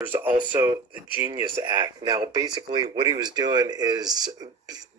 There's also the Genius Act. Now, basically, what he was doing is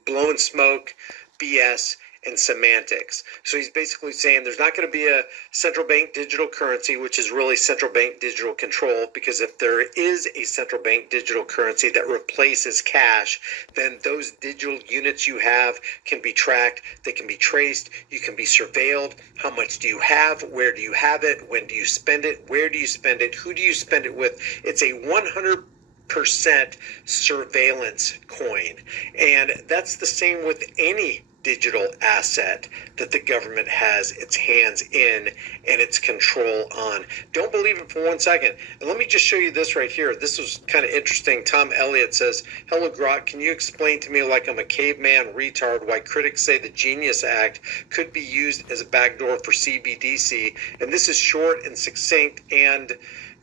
blowing smoke, BS, and semantics. So he's basically saying there's not going to be a central bank digital currency, which is really central bank digital control, because if there is a central bank digital currency that replaces cash, then those digital units you have can be tracked, they can be traced, you can be surveilled. How much do you have? Where do you have it? When do you spend it? Where do you spend it? Who do you spend it with? It's a 100% surveillance coin. And that's the same with any digital asset that the government has its hands in and its control on. Don't believe it for 1 second. And let me just show you this right here. This was kind of interesting. Tom Elliott says, "Hello, Grok. Can you explain to me, like I'm a caveman retard, why critics say the Genius Act could be used as a backdoor for CBDC?" And this is short and succinct and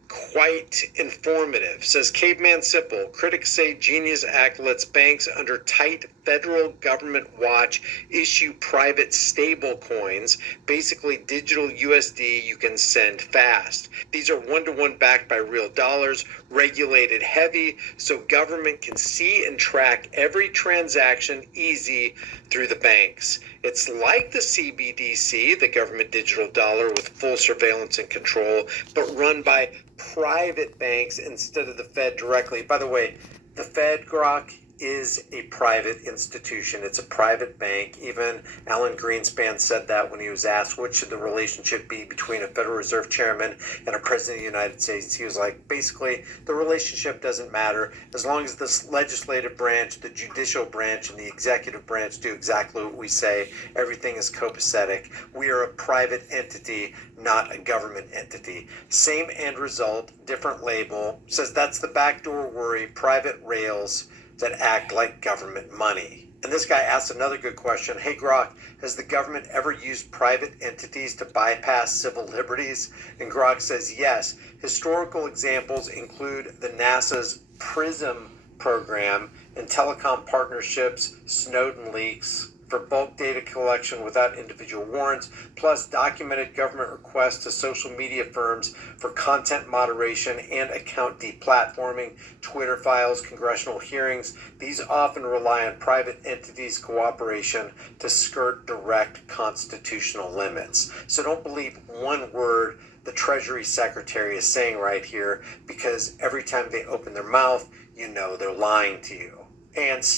quite informative. Says Caveman Simple, critics say Genius Act lets banks under tight federal government watch issue private stable coins, basically digital USD you can send fast. These are one-to-one backed by real dollars, regulated heavy, so government can see and track every transaction easy through the banks. It's like the CBDC, the government digital dollar, with full surveillance and control, but run by private banks instead of the Fed directly. By the way, the Fed, Grok, is a private institution. It's a private bank. Even Alan Greenspan said that when he was asked what should the relationship be between a Federal Reserve Chairman and a President of the United States. He was like, basically, the relationship doesn't matter as long as the legislative branch, the judicial branch, and the executive branch do exactly what we say. Everything is copacetic. We are a private entity, not a government entity. Same end result, different label. Says that's the backdoor worry, private rails that act like government money. And this guy asked another good question. Hey, Grok, has the government ever used private entities to bypass civil liberties? And Grok says yes. Historical examples include the NASA's PRISM program and telecom partnerships, Snowden leaks, for bulk data collection without individual warrants, plus documented government requests to social media firms for content moderation and account deplatforming, Twitter files, congressional hearings. These often rely on private entities' cooperation to skirt direct constitutional limits. So don't believe one word the Treasury Secretary is saying right here, because every time they open their mouth, you know they're lying to you. And